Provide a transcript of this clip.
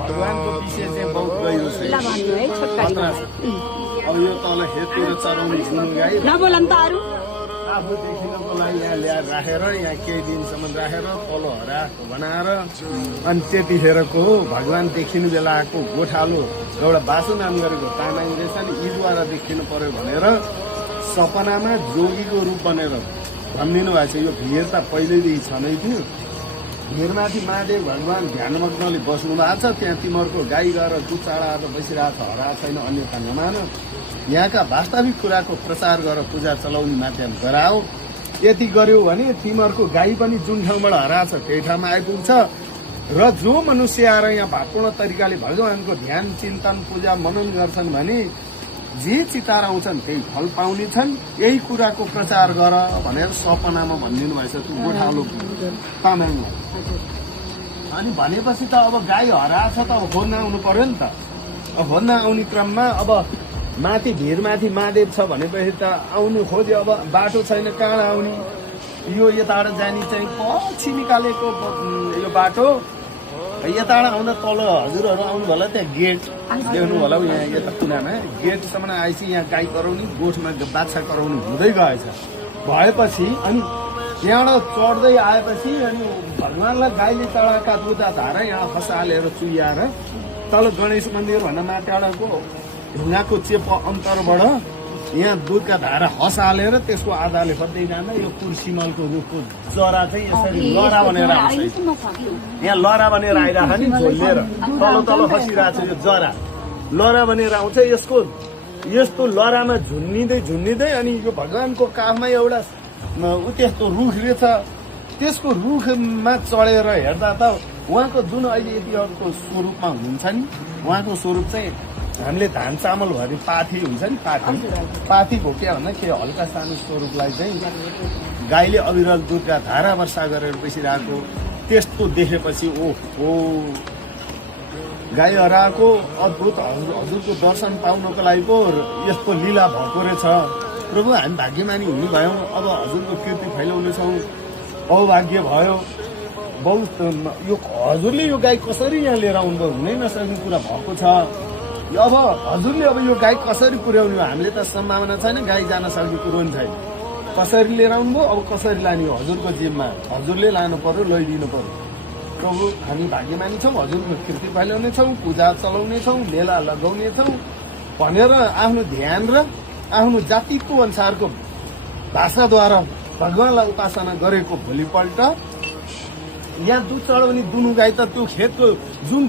भगवानको विषय चाहिँ बहुत गहिरो छ। अब यो तल हेतुर चराउने जुन गाई आफू देखिनको लागि यहाँ ल्याएर राखेर यहाँ केही दिनसम्म राखेर तल हराएको बनाएर अनि त्यतिखेरको भगवान देखिनु बेलाको गोठालो एउटा बासु नाम गरेको तामाङ रहेछ नि यीद्वारा देखिनु पर्यो भनेर सपनामा जोगीको रूप बनेर भनिदिनु भएको छ। यो भिर त पहिल्यैदेखि छँदै थियो। भिरमाथि महादेव भगवान ध्यानमग्नले बस्नु भएको छ। त्यहाँ तिमीहरूको गाई गएर दुध चाडाएर बसिरहेको छ, हराएको छैन, अन्यथा नमान। यहाँका वास्तविक कुराको प्रचार गर, पूजा चलाउने माध्यम गराओ। यति गर्यो भने तिमीहरूको गाई पनि जुन ठाउँबाट हराएको छ त्यही ठाउँमा आइपुग्छ र जो मनुष्य आएर यहाँ भावपूर्ण तरिकाले भगवानको ध्यान चिन्तन पूजा मनन गर्छन् भने जे चितार आउँछन् त्यही फल पाउने छन्। यही कुराको प्रचार गर भनेर सपनामा भनिदिनु भएछ त्यो गोठालो तामाङलाई। अनि भनेपछि त अब गाई हराएको छ त अब खोज्न आउनु पर्यो नि त। अब खोज्न आउने क्रममा अब माथि भिरमाथि महादेव छ भनेपछि त आउनु खोज्यो। अब बाटो छैन, कहाँ आउने? यो यताबाट जाने चाहिँ पछि निकालेको यो बाटो यताबाट आउँदा तल हजुरहरू आउनु होला, त्यहाँ गेट देख्नु होला यहाँ यता कुनामा गेटसम्म आएपछि यहाँ गाई कराउने गोठमा बाछा कराउने हुँदै गएछ। भएपछि अनि यहाँबाट चढ्दै आएपछि अनि भगवानलाई गाईले चढाएका दुधका धारा यहाँ खसालेर चुयाएर तल गणेश मन्दिर भन्दा माथिबाटको ढुङ्गाको चेप अन्तरबाट यहाँ दुधका धारा खसालेर त्यसको आधारले खोज्दै जाँदा यो कुर्सीमलको रुखको जरा चाहिँ यसरी लहरा बनेर आउँछ। यहाँ लहरा बनेर आइरहेको नि झोलिएर तल तल खसिरहेको छ। यो जरा लहरा बनेर आउँछ। यसको यस्तो लहरामा झुन्निँदै अनि यो भगवानको काखमा एउटा त्यस्तो रुख रहेछ। त्यसको रुखमा चढेर हेर्दा त उहाँको जुन अहिले यतिहरूको स्वरूपमा हुनुहुन्छ नि, उहाँको स्वरूप चाहिँ हामीले धान चामल भरि पाथी हुन्छ नि, पाथी भोकिया भन्दा के हल्का सानो स्वरूपलाई चाहिँ गाईले अविरल दुधका धारा वर्षा गरेर बसिरहेको त्यस्तो देखेपछि ओहो गाई हराएको अद्भुत हजुरको दर्शन पाउनको लागि पो यस्तो लीला भएको रहेछ। प्रभु हामी भाग्यमानी हुने भयौँ। अब हजुरको कीर्ति फैलाउनेछौँ। अभाग्य भयो बहुत। यो हजुरले यो गाई कसरी यहाँ लिएर आउनुभयो हुनै नसक्ने कुरा भएको छ। अब हजुरले अब यो गाई कसरी पुर्याउने हो? हामीले त सम्भावना छैन, गाई जान सक्ने कुरो पनि छैन। कसरी लिएर आउनुभयो, अब कसरी लाने हो? हजुरको जिम्मा, हजुरले लानु पर्यो, लैदिनु पर्यो। प्रभु हामी भाग्यमानी छौँ, हजुरको कीर्ति फैलाउनेछौँ, पूजा चलाउनेछौँ, मेला लगाउनेछौँ भनेर आफ्नो ध्यान र आफ्नो जातित्व अनुसारको भाषाद्वारा भगवानलाई उपासना गरेको भोलिपल्ट यहाँ दुध चढाउने दुनु गाई त त्यो खेतको जुन